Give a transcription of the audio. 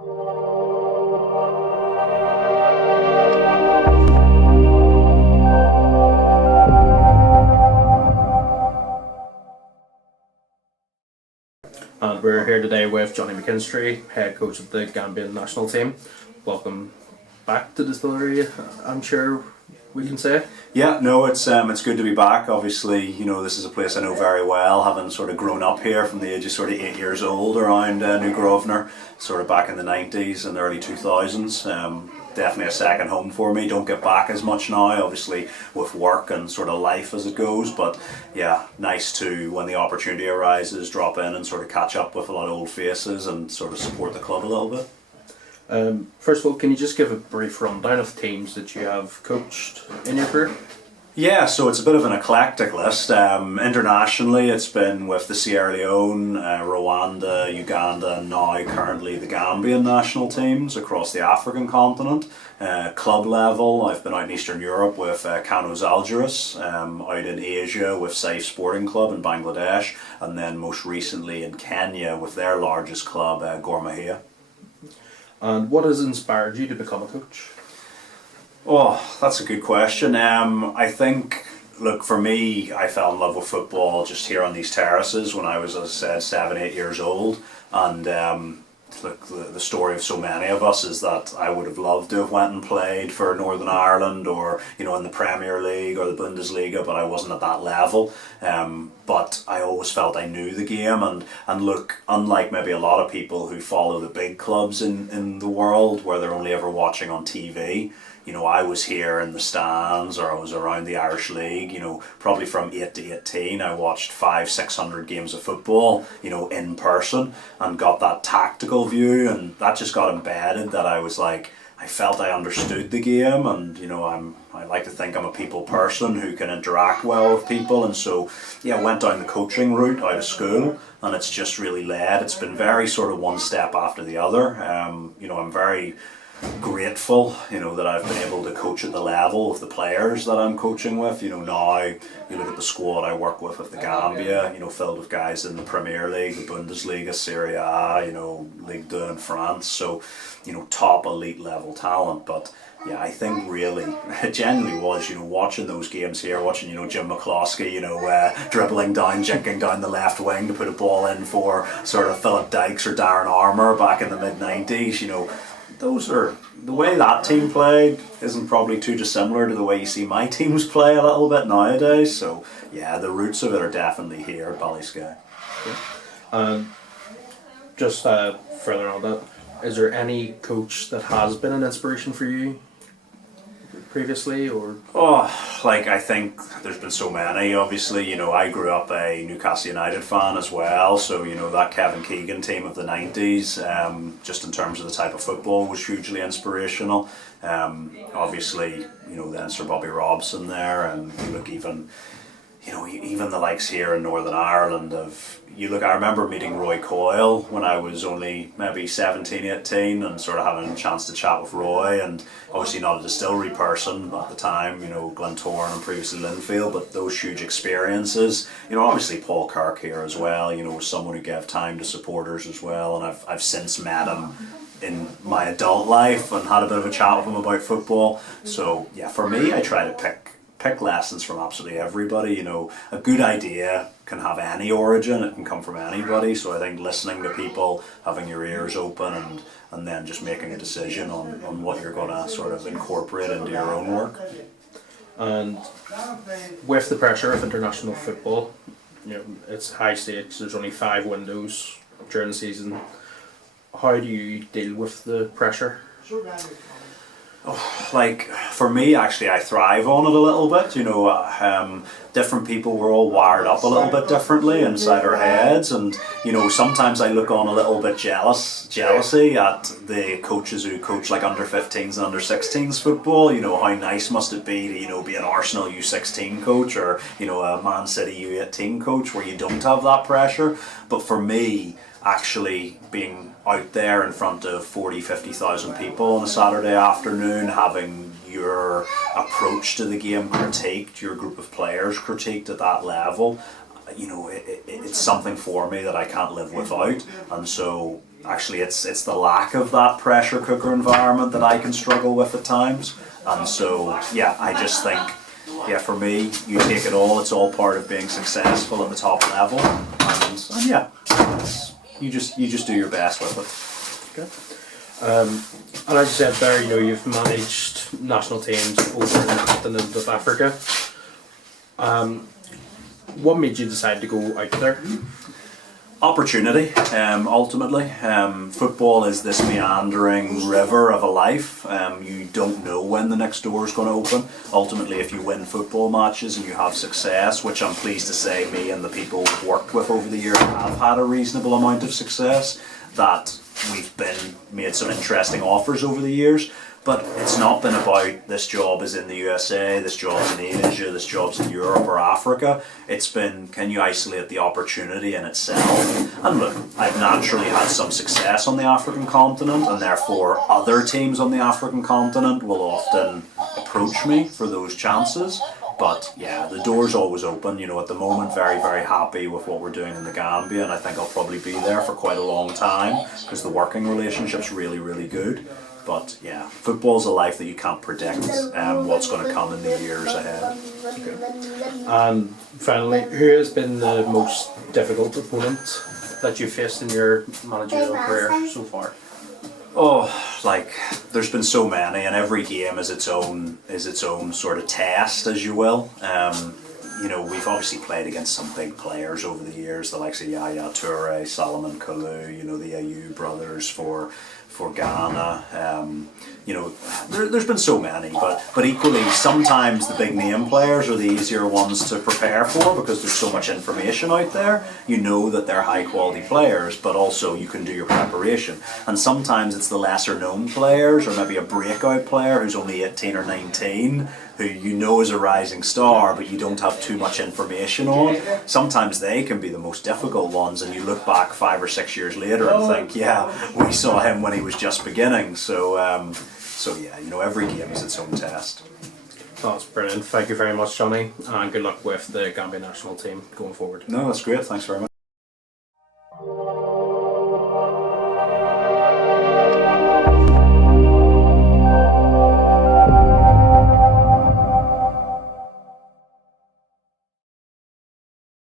And we're here today with Johnny Mckinstry, head coach of the Gambia National Team. Welcome back to Distillery, I'm sure we can say. Yeah, no, it's good to be back. Obviously, this is a place I know very well, having sort of grown up here from the age of sort of 8 years old around New Grosvenor, sort of back in the 90s and early 2000s. Definitely a second home for me. Don't get back as much now, obviously, with work and sort of life as it goes, but yeah, nice to, when the opportunity arises, drop in and sort of catch up with a lot of old faces and sort of support the club a little bit. First of all, can you just give a brief rundown of teams that you have coached in your career? Yeah, so it's a bit of an eclectic list. Internationally, it's been with the Sierra Leone, Rwanda, Uganda, and now currently the Gambian national teams across the African continent. Club level, I've been out in Eastern Europe with Canos Algiers, out in Asia with Saif Sporting Club in Bangladesh, and then most recently in Kenya with their largest club, Gor Mahia. And what has inspired you to become a coach? Oh, that's a good question. I think, look, for me, I fell in love with football just here on these terraces when I was, as I said, 7, 8 years old. And look, the story of so many of us is that I would have loved to have went and played for Northern Ireland or, in the Premier League or the Bundesliga, but I wasn't at that level. But I always felt I knew the game, and look, unlike maybe a lot of people who follow the big clubs in the world where they're only ever watching on TV, I was here in the stands, or I was around the Irish League, probably from 8 to 18, I watched 500-600 games of football, in person, and got that tactical view, and that just got embedded, that I was like, I felt I understood the game, and I like to think I'm a people person who can interact well with people, and so I went down the coaching route out of school, and it's just really led. It's been very sort of one step after the other. I'm very grateful, that I've been able to coach at the level of the players that I'm coaching with. Now you look at the squad I work with the Gambia, filled with guys in the Premier League, the Bundesliga, Serie A, Ligue 2 in France. So, top elite level talent. But yeah, I think really, it genuinely was, watching those games here, watching, Jim McCloskey, dribbling down, jinking down the left wing to put a ball in for sort of Philip Dykes or Darren Armour back in the mid-90s, those are, the way that team played isn't probably too dissimilar to the way you see my teams play a little bit nowadays. So yeah, the roots of it are definitely here at Ballysky. Okay. Just further on that, is there any coach that has been an inspiration for you previously, or? I think there's been so many. Obviously, I grew up a Newcastle United fan as well, so that Kevin Keegan team of the 90s, just in terms of the type of football, was hugely inspirational. Obviously, then Sir Bobby Robson there, and look, even the likes here in Northern Ireland of, I remember meeting Roy Coyle when I was only maybe 17, 18, and sort of having a chance to chat with Roy, and obviously not a distillery person at the time, Glentoran and previously Linfield, but those huge experiences. Obviously Paul Kirk here as well, was someone who gave time to supporters as well, and I've since met him in my adult life and had a bit of a chat with him about football. So yeah, for me, I try to pick lessons from absolutely everybody. A good idea can have any origin, it can come from anybody, so I think listening to people, having your ears open, and then just making a decision on what you're going to sort of incorporate into your own work. And with the pressure of international football, it's high stakes, there's only 5 windows during the season. How do you deal with the pressure? For me, actually, I thrive on it a little bit. Different people, we're all wired up a little bit differently inside our heads, and sometimes I look on a little bit jealousy at the coaches who coach like under 15s and under 16s football. How nice must it be to be an Arsenal U16 coach, or a Man City U18 coach, where you don't have that pressure. But for me, actually being out there in front of 50,000 people on a Saturday afternoon, having your approach to the game critiqued, your group of players critiqued at that level, it's something for me that I can't live without. And so actually it's the lack of that pressure cooker environment that I can struggle with at times. And so, yeah, I just think, yeah, for me, you take it all. It's all part of being successful at the top level, and yeah, you just do your best with it. Okay. And as you said there, you know, you've managed national teams over in the continent of Africa. What made you decide to go out there? Opportunity, ultimately. Football is this meandering river of a life. You don't know when the next door is going to open. Ultimately, if you win football matches and you have success, which I'm pleased to say me and the people we've worked with over the years have had a reasonable amount of success, that we've been made some interesting offers over the years. But it's not been about this job is in the USA, this job's in Asia, this job's in Europe or Africa. It's been, can you isolate the opportunity in itself? And look, I've naturally had some success on the African continent, and therefore other teams on the African continent will often approach me for those chances. But yeah, the door's always open. You know, at the moment, very, very happy with what we're doing in the Gambia, and I think I'll probably be there for quite a long time because the working relationship's really, really good. But yeah, football's a life that you can't predict what's going to come in the years ahead. Okay. And finally, who has been the most difficult opponent that you've faced in your managerial career so far? Oh, like there's been so many, and every game is its own sort of test, as you will. You know, we've obviously played against some big players over the years, the likes of Yaya Toure, Solomon Kalou, you know, the AU brothers for Ghana. You know, there's been so many, but equally sometimes the big name players are the easier ones to prepare for because there's so much information out there. You know that they're high quality players, but also you can do your preparation. And sometimes it's the lesser known players, or maybe a breakout player who's only 18 or 19, who you know is a rising star, but you don't have too much information on. Sometimes they can be the most difficult ones, and you look back 5 or 6 years later and think, yeah, we saw him when he was just beginning. So yeah, you know, every game is its own test. That's brilliant. Thank you very much, Johnny, and good luck with the Gambia National Team going forward. No, that's great. Thanks very much.